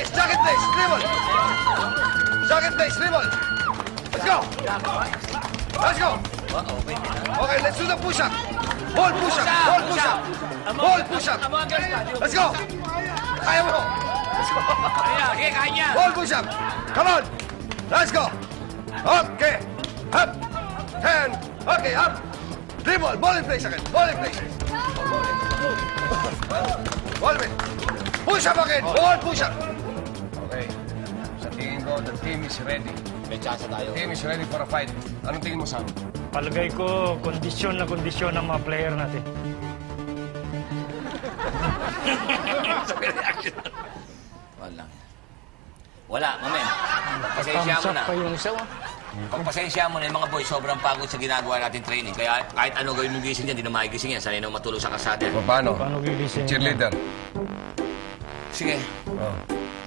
please. Jacket, please. Dribble. Jacket, please. Dribble. Let's go. Let's go. Okay, let's do the push-up. Ball push-up. Ball push-up. Ball push-up. Let's go. Kaya mo. Let's go. Kaya. Ball push-up. Come on. Let's go. Okay. Up. Hand. Okay, up. Dribble. Ball in place again. Ball in place. Ball in place. Push-up again. Ball push-up. Okay. Sa tingin ko, the team is ready. May chance tayo. The team is ready for a fight. Anong tingin mo, Sam? Palagay ko, kondisyon na kondisyon ng mga player natin. Wala. Wala, mamen. Pagpasensya mo na. Pa yung isa, Pagpasensya mo na yung mga boys, sobrang pagod sa ginagawa natin training. Kaya kahit ano gawin yung gising niya, hindi na makigising yan. Sanay na matulog sa kasada. Paano? Paano gigising? Cheerleader. Sige. Oh.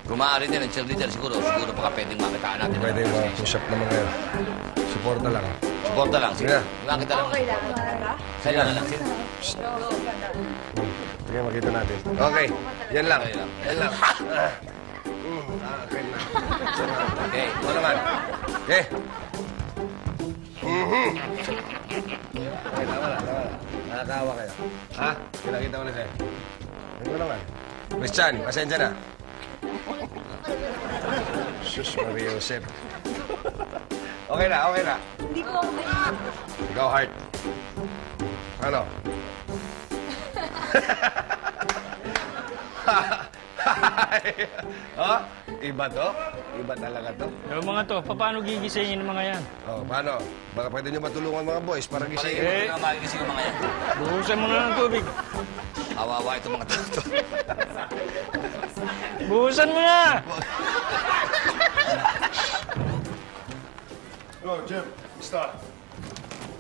Kung maaari din ang cheerleader, siguro baka pwedeng makitaan natin. Pwede yung push-up naman ngayon. Suporta lang. Suporta lang. Sige. Makita lang. Okay lang talaga? Sa'yo na lang. Sige. Sige, makita natin. Okay. Yan lang. Yan lang. Okay na. Okay. Ano naman? Okay. Okay, tama na. Nakakawa kayo. Ha? Kinakita ko na sa'yo. Ano ko naman? Christian, pasensya na. Sus, Maria Josep. Okay na, okay na. Hindi ko okay. Ikaw, Heart. Ano? Oh, iba to? Iba talaga to? Yung mga to, paano gigisingin ng mga yan? Oh, paano? Baka pwede nyo matulungan mga boys para gisingin. Hindi na makigising yung mga yan. Buhusan mo na ng tubig. Kawawa itong mga tao. Buhusan mo na! Go, Jim. Start.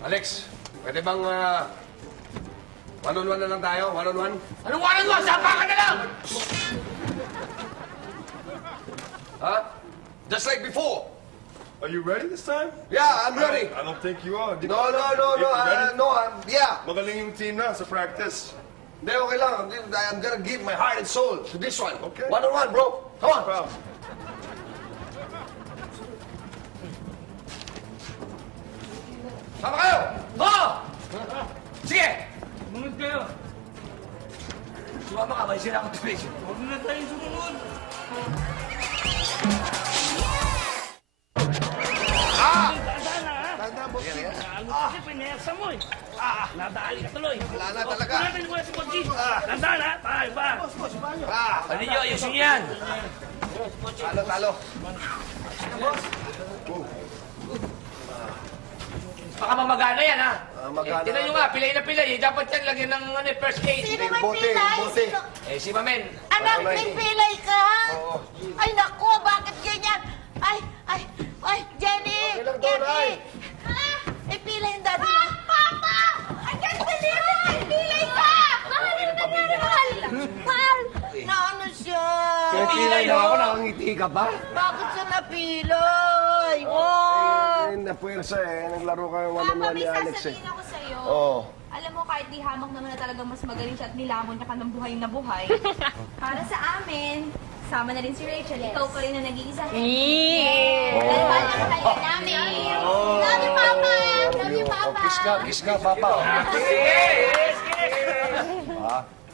Alex, pwede bang one-on-one na lang tayo? One-on-one? Anong waran mo? Sapa ka na lang! Huh? Just like before. Are you ready this time? Yeah, I'm ready. I don't think you are. No. Yeah. Magaling yung team na sa practice. Hindi, okay lang. I'm gonna give my heart and soul to this one. Okay. One-on-one, bro. Come on. Wow. Sama kayo! Oh! Sige! Sumunod kayo. Sumama ka, may sila akong tubig. Huwag na tayo sumunod. Tanda mo. Kasi pinesa mo eh. Nadali ka tuloy. Wala na talaga. Wala na si Bonji. Tandaan ha, tayo ba? Ano nyo, ayusin nyo yan. Talo. Baka mamagana yan, ha? Magana. Tignan nyo nga, pilay na pilay. Dapat yan lagyan ng first aid. Sino may Bote, pilay? bote. Eh, si Mamen. Anak, may pilay ka? Oo. Ay, naku, bakit ganyan? Ay, Jenny! Okay lang to, Nay. May pilay yung daddy mo. Papa! I can't believe it! May pilay ka! Mahal, ano nangyari, mahal? Mahal! Na ano siya? Pilay, na ako, oh. nakangiti ka ba? Bakit siya napilay? Oh! Napuwersa naglaro kayo Papa, one-on-one may ni Alex sasabihin ako sa'yo. Oo. Alam mo, kahit di hamak naman na talagang mas magaling siya at nilamon niya ka ng buhay na buhay. Para sa amin, sama na rin si Rachel. Ikaw pa rin na nag-iisa. Yeah! Dahil mahal na mahal ka namin. Love you, Papa! Love you, Papa! Kiss ka, Papa.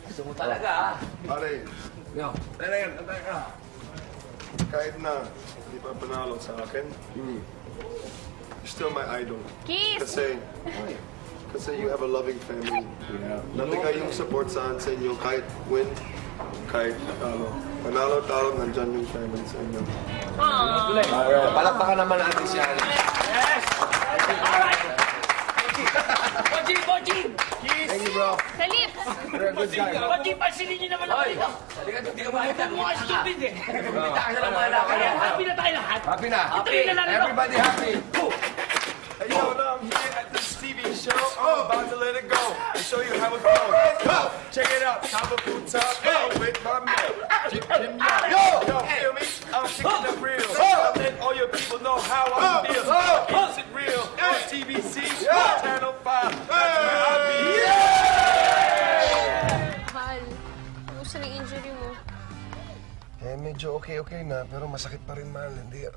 Gusto mo talaga, ha? Pare, Antay ka. kahit na hindi pa panalo sa akin, you're still my idol. Kiss! Kasi you have a loving family. Dati kayong support sa inyo kahit win, kahit panalo, talo, nandyan yung family sa inyo. Palakpakan naman natin si Alex. Yes! Bonji! Thank you, bro. Salip! You're a good guy. Bonji, pansinin niyo naman ako dito. Hindi ka makita. Mga stupid eh. Bumita ka na lang mga lakad. Happy na tayo lahat. Happy na. Ito yung nalalaro. Everybody happy. Hey, yo, I'm here at this TV show. I'm about to let it go and show you how it goes. Go! Check it out. Top of food top. Go with my man. Jim Yo! Yo, feel me? I'm kicking the real. I let all your people know how I feel. Keeps it real. On TBC, Channel 5. That's where I be. Mahal, kumusta na injury mo? Medyo okay okay na. Pero masakit pa rin, mahal. Hindi,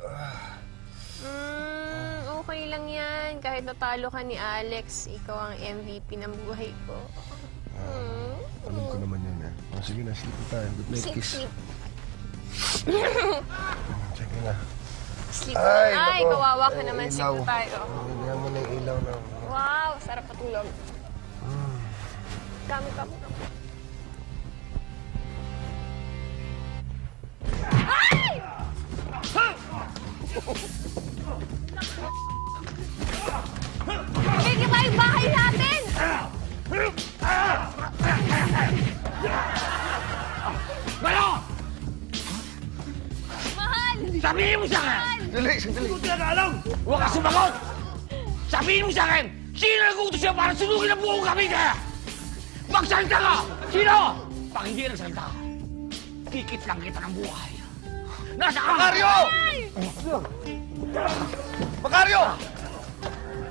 Okay lang yan. Kahit natalo ka ni Alex, ikaw ang MVP ng buhay ko. Alam ko naman yun, eh. Oh, sige na, sleep na tayo. Good night, kiss. Sleep. Sige na. Sleep Ay, na. Ay, nako. kawawa ka Ay, naman. ilaw. Sleep tayo. Bigyan mo na yung ilaw na. Wow, sarap patulog. Come. Ay! Hindi ba yung bahay natin? Ano? Mahal! Sabihin mo sa akin! Sandali, sandali. Huwag ka sumagot! Sabihin mo sa akin, sino nag-utos siya para sunugin ang buong kami kaya? Magsalita ka! Sino? Pag hindi nagsalita ka, kikit lang kita ng buhay. Nasa ka! Macario! Macario!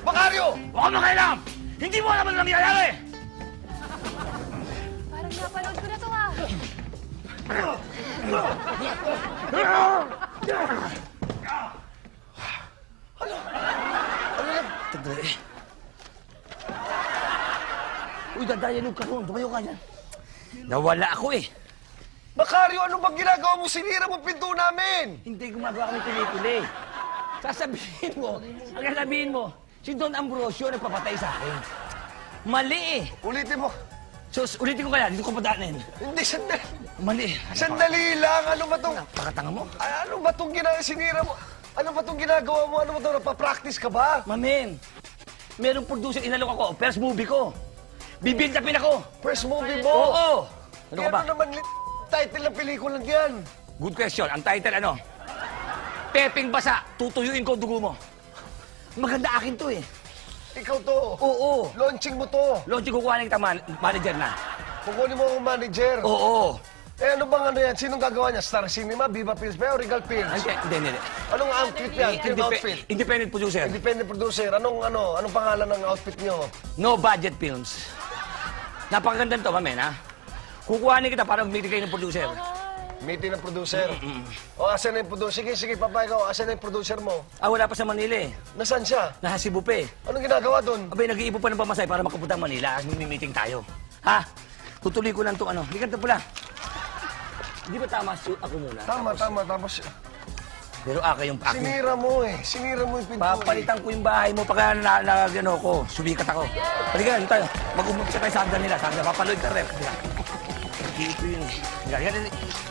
Macario! Huwag ka makailam! Hindi mo alam ang nangyayari! Parang napanood ko na to ah. Tandali. Uy, dadayanog ka ron. Tumayo ka dyan. Nawala ako eh. Macario, ano bang ginagawa mo? Sinira mo pinto namin! Hindi gumagawa kami pelikula eh. Sasabihin mo, ang sasabihin mo, si Don Ambrosio nagpapatay sa akin. Mali eh. Ulitin mo. So, ulitin ko kaya, dito ko padaanin. Hindi, sandali. Mali. Sandali lang. Ano ba tong... Pakatanga mo. Ano ba tong sinira mo? Ano ba tong ginagawa mo? Ano ba tong napapractice ka ba? Mamen, merong producer inalok ako, first movie ko. Bibuild upin ako. First movie mo? Oo. Ano ka Kaya ba? ano naman title ng pelikulang yan? Good question. Ang title ano? Pepeng Basa, tutuyuin ko ang dugo mo. Maganda akin to eh. Ikaw to. Oo. Launching mo to. Launching kukuha ng manager na. Kukunin mo ang manager. Oo. Eh ano bang ano yan? Sinong gagawa niya? Star Cinema, Viva Films ba o Regal Films? Hindi. Anong outfit yan? Anong outfit? Independent producer. Independent producer. Anong pangalan ng outfit niyo? No budget films. Napakaganda to, mamen, ha? Kukuhanin kita para mag-meeting kayo ng producer. Meeting ng producer. O, asan na yung producer? Sige, papay ko. Asan na yung producer mo? Ah, wala pa sa Manila eh. Nasaan siya? Nasa Cebu pa eh. Anong ginagawa doon? Abay, nag-iipon pa ng pamasay para makapunta ang Manila. May-meeting tayo. Ha? Tutuloy ko lang itong ano. Hindi ka pula. Di ba tama? Shoot ako muna. Tama. Tapos, Pero yung akin. sinira mo eh. Sinira mo yung pinto Papalitan ko yung bahay mo pagka ano ko, sumikat ako. Halika, yun tayo. Mag-umumpisa tayo sa hagdan nila. Sa hagdan, papalood ka rin. Halika. Hindi ko yun. Halika.